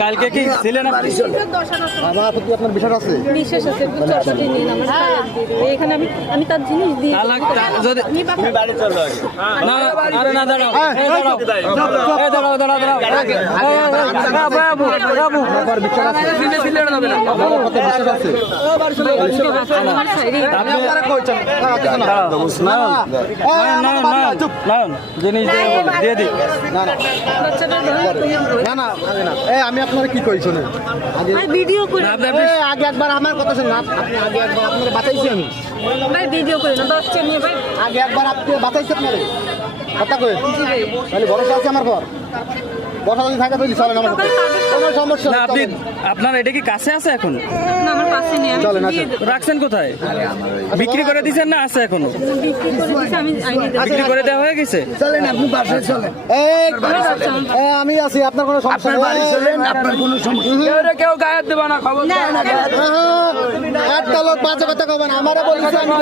কালকে কি ছিলেন আপনি? আমার প্রতি আপনার বিশ্বাস আছে? বিশেষ আছে একটু চটপটি নিন আমার এখানে আমি তার জিনিস দিই তালাক যদি তুমি বাড়ি চলো আগে না আরে না দাঁড়াও এই দাঁড়াও এই দাঁড়াও দাঁড়াও দাঁড়াও বাবু বাবু আমার বিশ্বাস আছে? আমার প্রতি বিশ্বাস আছে? আমার সাইডে আপনারা কইছেন নয়ন জিনিস দিয়ে দিই বাচ্চাটা না আমি আপনারা কি কই শুনেন আগে ভিডিও করে আগে একবার আমার কথা শুনুন আপনি আগে একবার আপনারা বাঁচাইছি আমি ভাই ভিডিও করে না বাচ্চা নিয়ে ভাই আগে একবার আপনি বাঁচাইছি আপনারে কথা কই তাহলে ভরসা আছে আমার পর কথা যদি থাকে তাহলে চলেন আমার সাথে। কোনো সমস্যা না নেই, আপনি চলেন। আপনার এটা কি কাছে আছে এখন? না আমার পাশে নেই আমি চলেন, দিয়ে আসেন। রাখছেন কোথায়? বিক্রি করে দিয়েছেন না আছে এখনো? বিক্রি করে দিয়েছি আমি আইনি দেব বিক্রি করে দেওয়া হয়ে গেছে? এই, আমি আছি আপনার কোনো সমস্যা নেই কেউ গায়ের দেবা না খবর না একটা লোক বাজে কথা কবেন আমারে বলছে আমি